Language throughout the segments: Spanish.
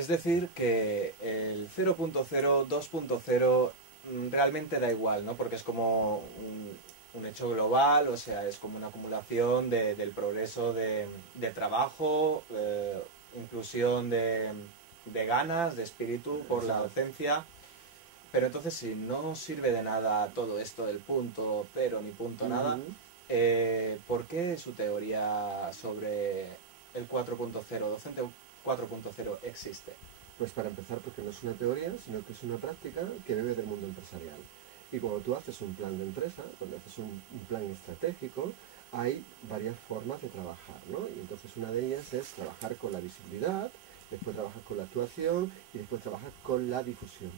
Es decir, que el 0.0, 2.0 realmente da igual, ¿no? Porque es como un hecho global, o sea, es como una acumulación del progreso de trabajo, inclusión de ganas, de espíritu por la Exacto. docencia. Pero entonces, si no sirve de nada todo esto del punto cero ni punto nada, Ujú. ¿por qué su teoría sobre el 4.0, docente 4.0 existe? Pues para empezar, porque no es una teoría, sino que es una práctica que bebe del mundo empresarial. Y cuando tú haces un plan de empresa, cuando haces un plan estratégico, hay varias formas de trabajar, ¿no? Y entonces una de ellas es trabajar con la visibilidad, después trabajas con la actuación y después trabajas con la difusión.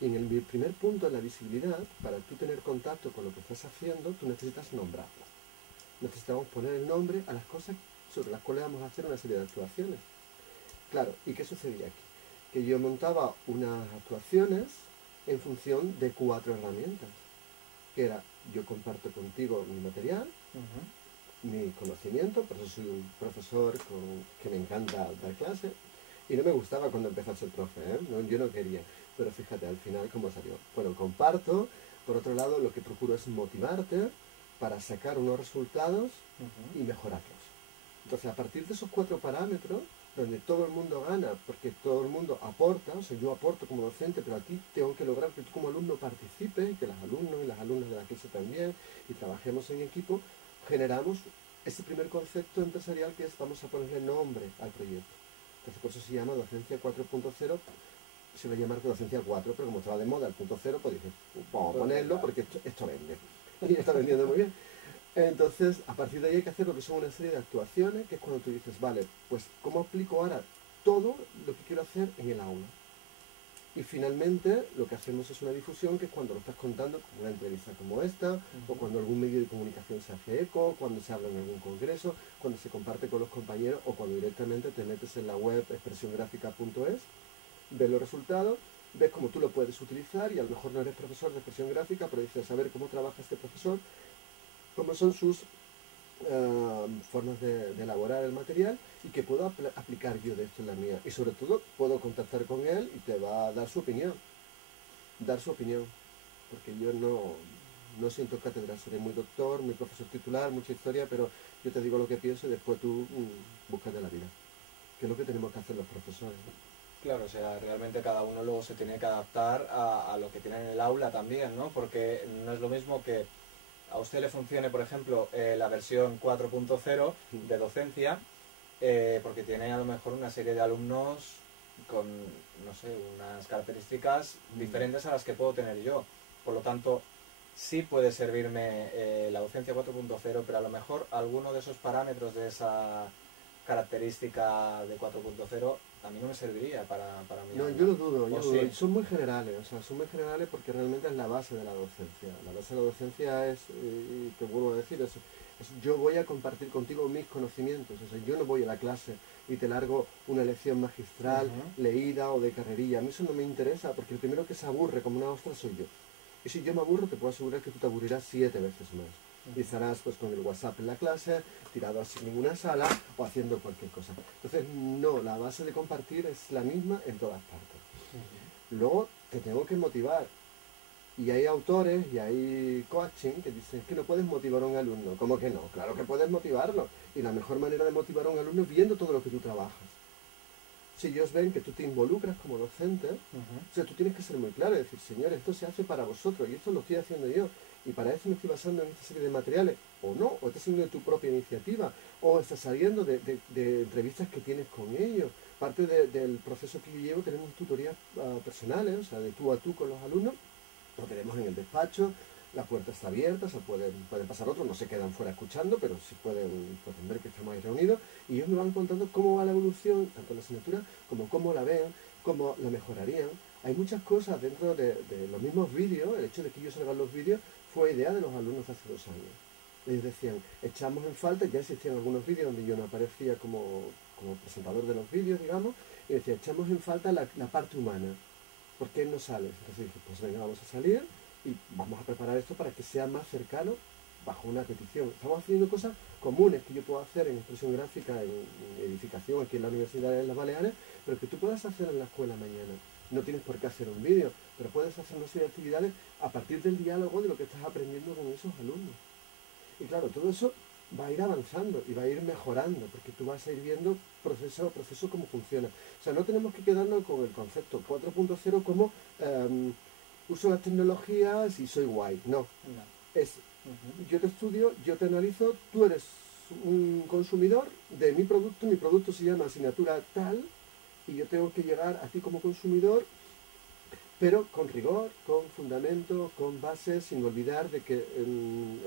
Y en el primer punto, en la visibilidad, para tú tener contacto con lo que estás haciendo, tú necesitas nombrarlo. Necesitamos poner el nombre a las cosas sobre las cuales vamos a hacer una serie de actuaciones. Claro, ¿y qué sucedía aquí? Que yo montaba unas actuaciones en función de 4 herramientas, que era, yo comparto contigo mi material, Ujú. mi conocimiento, por eso soy un profesor que me encanta dar clase, y no me gustaba cuando empecé a ser profe, ¿eh? No, yo no quería, pero fíjate al final cómo salió. Bueno, comparto, por otro lado lo que procuro es motivarte para sacar unos resultados Ujú. y mejorarlos. Entonces, a partir de esos 4 parámetros, donde todo el mundo gana, porque todo el mundo aporta, o sea, yo aporto como docente, pero aquí tengo que lograr que tú como alumno participes, que los alumnos y las alumnas de la clase también, y trabajemos en equipo, generamos ese primer concepto empresarial que es vamos a ponerle nombre al proyecto. Entonces, por eso se llama docencia 4.0, se va a llamar docencia 4, pero como estaba de moda el punto cero, pues dije, vamos a Pues ponerlo venga. porque esto vende. Y está vendiendo muy bien. Entonces, a partir de ahí hay que hacer lo que son una serie de actuaciones, que es cuando tú dices, vale, pues ¿cómo aplico ahora todo lo que quiero hacer en el aula? Y finalmente lo que hacemos es una difusión, que es cuando lo estás contando, como una entrevista como esta, o Ujú. cuando algún medio de comunicación se hace eco, cuando se habla en algún congreso, cuando se comparte con los compañeros, o cuando directamente te metes en la web expresiongráfica.es, ves los resultados, ves cómo tú lo puedes utilizar, y a lo mejor no eres profesor de expresión gráfica, pero dices, a ver cómo trabaja este profesor, cómo son sus formas de elaborar el material, y que puedo aplicar yo de esto en la mía. Y sobre todo puedo contactar con él y te va a dar su opinión. Dar su opinión. Porque yo no siento cátedra, seré muy doctor, muy profesor titular, mucha historia, pero yo te digo lo que pienso y después tú búscate la vida. Que es lo que tenemos que hacer los profesores, ¿no? Claro, o sea, realmente cada uno luego se tiene que adaptar a lo que tiene en el aula también, ¿no? Porque no es lo mismo que a usted le funcione, por ejemplo, la versión 4.0 de docencia, porque tiene a lo mejor una serie de alumnos con, no sé, unas características Mm. diferentes a las que puedo tener yo. Por lo tanto, sí puede servirme la docencia 4.0, pero a lo mejor alguno de esos parámetros de esa característica de 4.0 a mí no me serviría para mi No, aula. yo ¿O lo dudo. sí? Y son muy generales, o sea, son muy generales porque realmente es la base de la docencia. La base de la docencia es, y te vuelvo a decir, yo voy a compartir contigo mis conocimientos. O sea, yo no voy a la clase y te largo una lección magistral, Ujú. leída o de carrerilla. A mí eso no me interesa porque el primero que se aburre como una ostra soy yo. Y si yo me aburro, te puedo asegurar que tú te aburrirás 7 veces más. Y estarás pues con el WhatsApp en la clase, tirado así en ninguna sala o haciendo cualquier cosa. Entonces, no, la base de compartir es la misma en todas partes. Luego te tengo que motivar. Y hay autores y hay coaching que dicen que no puedes motivar a un alumno. ¿Cómo que no? Claro que puedes motivarlo. Y la mejor manera de motivar a un alumno es viendo todo lo que tú trabajas. Si ellos ven que tú te involucras como docente, Ujú. o sea, tú tienes que ser muy claro y decir, señor, esto se hace para vosotros y esto lo estoy haciendo yo. Y para eso me estoy basando en esta serie de materiales. O no, o estás haciendo de tu propia iniciativa, o estás saliendo de entrevistas que tienes con ellos. Parte del proceso que yo llevo, tenemos tutorías personales, o sea, de tú a tú con los alumnos, lo tenemos en el despacho, la puerta está abierta, se pueden pasar otros, no se quedan fuera escuchando, pero sí pueden ver que estamos ahí reunidos, y ellos me van contando cómo va la evolución, tanto en la asignatura como cómo la ven, cómo la mejorarían. Hay muchas cosas dentro de los mismos vídeos. El hecho de que ellos salgan los vídeos fue idea de los alumnos hace 2 años. Ellos decían, echamos en falta, ya existían algunos vídeos donde yo no aparecía como presentador de los vídeos, digamos, y decía, echamos en falta la parte humana. ¿Por qué no sales? Entonces dije, pues venga, vamos a salir y vamos a preparar esto para que sea más cercano bajo una petición. Estamos haciendo cosas comunes que yo puedo hacer en expresión gráfica, en edificación aquí en la Universidad de las Baleares, pero que tú puedas hacer en la escuela mañana. No tienes por qué hacer un vídeo, pero puedes hacer una serie de actividades a partir del diálogo de lo que estás aprendiendo con esos alumnos. Y claro, todo eso va a ir avanzando y va a ir mejorando, porque tú vas a ir viendo proceso a proceso cómo funciona. O sea, no tenemos que quedarnos con el concepto 4.0 como uso las tecnologías y soy guay. No, No. es yo te estudio, yo te analizo, tú eres un consumidor de mi producto se llama asignatura tal, y yo tengo que llegar a ti como consumidor, pero con rigor, con fundamento, con bases, sin olvidar de que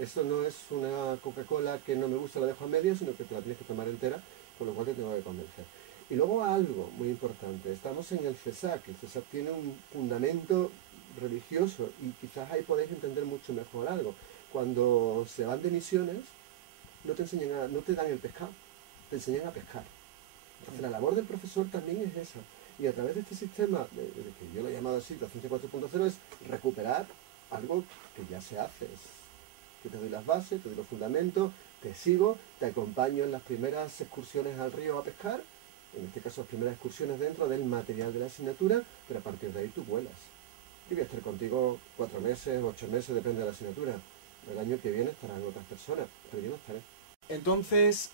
esto no es una Coca-Cola que no me gusta, la dejo a media, sino que te la tienes que tomar entera, con lo cual te tengo que convencer. Y luego algo muy importante, estamos en el CESAC. El CESAC tiene un fundamento religioso y quizás ahí podéis entender mucho mejor algo. Cuando se van de misiones, no te dan el pescado, te enseñan a pescar. Entonces la labor del profesor también es esa. Y a través de este sistema, que yo lo he llamado así, Docencia 4.0, es recuperar algo que ya se hace. Es que te doy las bases, te doy los fundamentos, te sigo, te acompaño en las primeras excursiones al río a pescar, en este caso las primeras excursiones dentro del material de la asignatura, pero a partir de ahí tú vuelas. Yo voy a estar contigo 4 meses, 8 meses, depende de la asignatura. El año que viene estarán otras personas, pero yo no estaré. Entonces,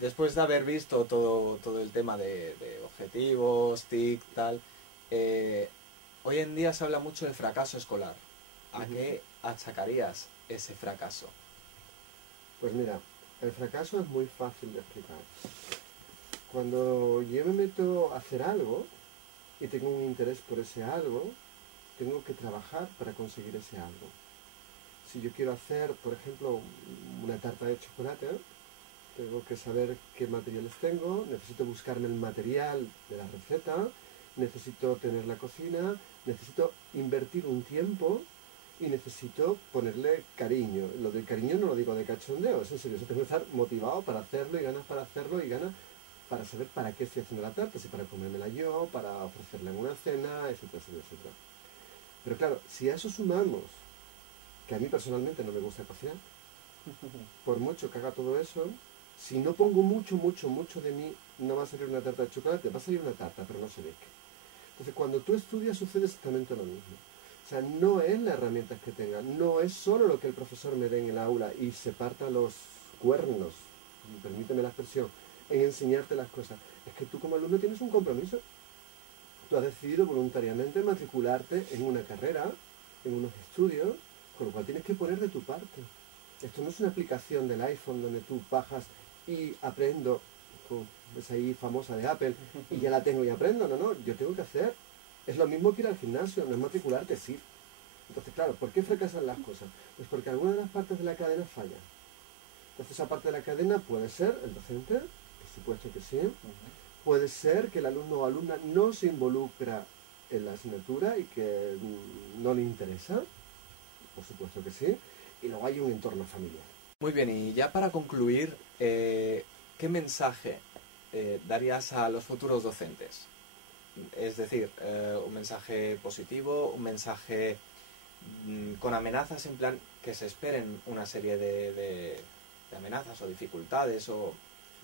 después de haber visto todo el tema de objetivos, TIC, tal, hoy en día se habla mucho de fracaso escolar. ¿A qué achacarías ese fracaso? Pues mira, el fracaso es muy fácil de explicar. Cuando yo me meto a hacer algo y tengo un interés por ese algo, tengo que trabajar para conseguir ese algo. Si yo quiero hacer, por ejemplo, una tarta de chocolate, tengo que saber qué materiales tengo, necesito buscarme el material de la receta, necesito tener la cocina, necesito invertir un tiempo y necesito ponerle cariño. Lo del cariño no lo digo de cachondeo, es en serio, yo tengo que estar motivado para hacerlo y ganas para hacerlo y ganas para saber para qué estoy haciendo la tarta, si para comérmela yo, para ofrecerla en una cena, etcétera, etcétera, etcétera. Pero claro, si a eso sumamos que a mí personalmente no me gusta cocinar, por mucho que haga todo eso, si no pongo mucho de mí, no va a salir una tarta de chocolate, va a salir una tarta, pero no sé de qué. Entonces, cuando tú estudias sucede exactamente lo mismo. O sea, no es las herramientas que tenga, no es solo lo que el profesor me dé en el aula y se parta los cuernos, permíteme la expresión, en enseñarte las cosas. Es que tú como alumno tienes un compromiso. Tú has decidido voluntariamente matricularte en una carrera, en unos estudios, con lo cual tienes que poner de tu parte. Esto no es una aplicación del iPhone donde tú bajas y aprendo, es ahí famosa de Apple, y ya la tengo y aprendo. No, no, yo tengo que hacer. Es lo mismo que ir al gimnasio, no es matricularte, sí. Entonces, claro, ¿por qué fracasan las cosas? Pues porque alguna de las partes de la cadena falla. Entonces, esa parte de la cadena puede ser el docente, por supuesto que sí. Puede ser que el alumno o alumna no se involucra en la asignatura y que no le interesa, por supuesto que sí. Y luego hay un entorno familiar. Muy bien, y ya para concluir, ¿qué mensaje darías a los futuros docentes? Es decir, un mensaje positivo, un mensaje con amenazas, en plan que se esperen una serie de amenazas o dificultades o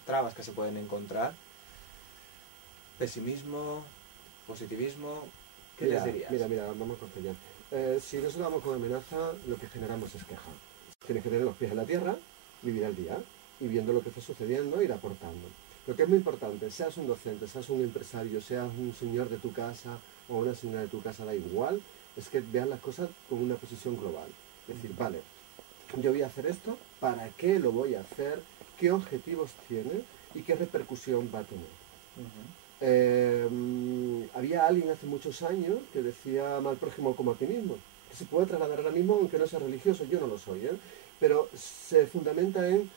trabas que se pueden encontrar. Pesimismo, positivismo, ¿qué les dirías? Mira, vamos a castellar. Si nosotros vamos con amenaza, lo que generamos es queja. Tienes que tener los pies en la tierra, vivir al día y viendo lo que está sucediendo, ir aportando. Lo que es muy importante, seas un docente, seas un empresario, seas un señor de tu casa o una señora de tu casa, da igual, es que veas las cosas con una posición global. Es decir, vale, yo voy a hacer esto, ¿para qué lo voy a hacer? ¿Qué objetivos tiene? ¿Y qué repercusión va a tener? Había alguien hace muchos años que decía ama al prójimo como a ti mismo, que se puede trasladar ahora mismo aunque no sea religioso, yo no lo soy, pero se fundamenta en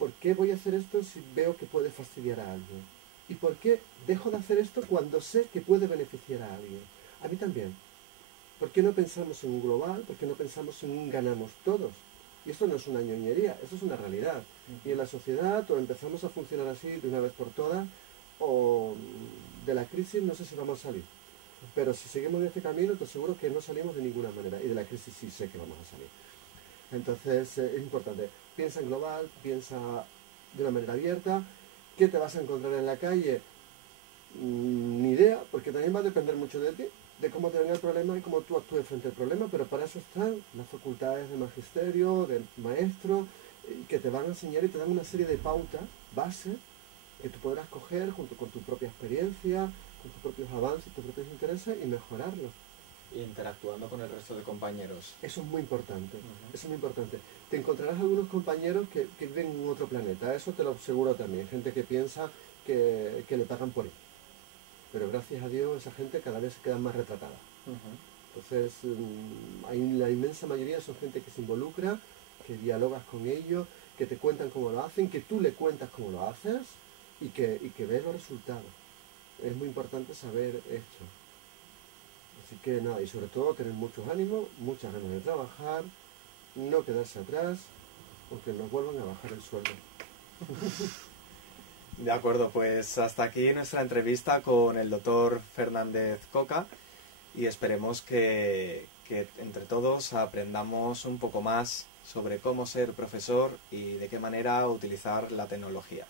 ¿por qué voy a hacer esto si veo que puede fastidiar a alguien? ¿Y por qué dejo de hacer esto cuando sé que puede beneficiar a alguien? A mí también. ¿Por qué no pensamos en un global? ¿Por qué no pensamos en un ganamos todos? Y esto no es una ñoñería, esto es una realidad. Y en la sociedad o empezamos a funcionar así de una vez por todas, o de la crisis no sé si vamos a salir. Pero si seguimos en este camino, te aseguro que no salimos de ninguna manera. Y de la crisis sí sé que vamos a salir. Entonces es importante, piensa en global, piensa de una manera abierta. ¿Qué te vas a encontrar en la calle? Ni idea, porque también va a depender mucho de ti, de cómo te venga el problema y cómo tú actúes frente al problema, pero para eso están las facultades de magisterio, de maestro, que te van a enseñar y te dan una serie de pautas, bases, que tú podrás coger junto con tu propia experiencia, con tus propios avances, tus propios intereses y mejorarlos. Interactuando con el resto de compañeros. Eso es muy importante, eso es muy importante. Te encontrarás algunos compañeros que viven en otro planeta, eso te lo aseguro también, gente que piensa que le pagan por ir. Pero gracias a Dios esa gente cada vez se queda más retratada. Entonces, hay la inmensa mayoría son gente que se involucra, que dialogas con ellos, que te cuentan cómo lo hacen, que tú le cuentas cómo lo haces y que ves los resultados. Es muy importante saber esto. Así que nada, y sobre todo tener muchos ánimos, muchas ganas de trabajar, no quedarse atrás, aunque nos vuelvan a bajar el sueldo. De acuerdo, pues hasta aquí nuestra entrevista con el doctor Fernández Coca y esperemos que entre todos aprendamos un poco más sobre cómo ser profesor y de qué manera utilizar la tecnología.